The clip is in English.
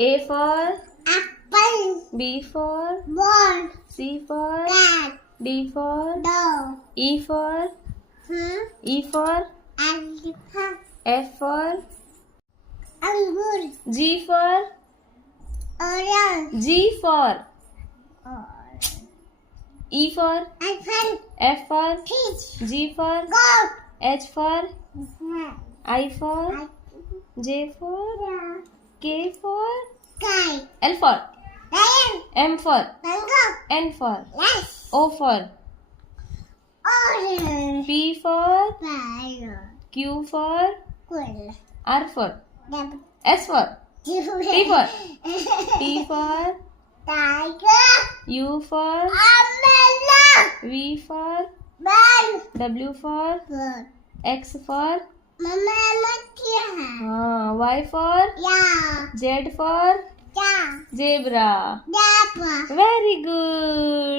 A for apple, B for ball, C for cat, D for dog, E for E for elephant, F for angur, G for orange, G for E for elephant, F for peach, G for goat, H for I for J for K for kite, L for lion, M for mango, N for yes, O for orange, P for fire, Q for quill, R for S for T for T for tiger, U for umbrella, V for ball, W for bird, X for mama, Y for yeah, Z for yeah, zebra. dapper. Very good.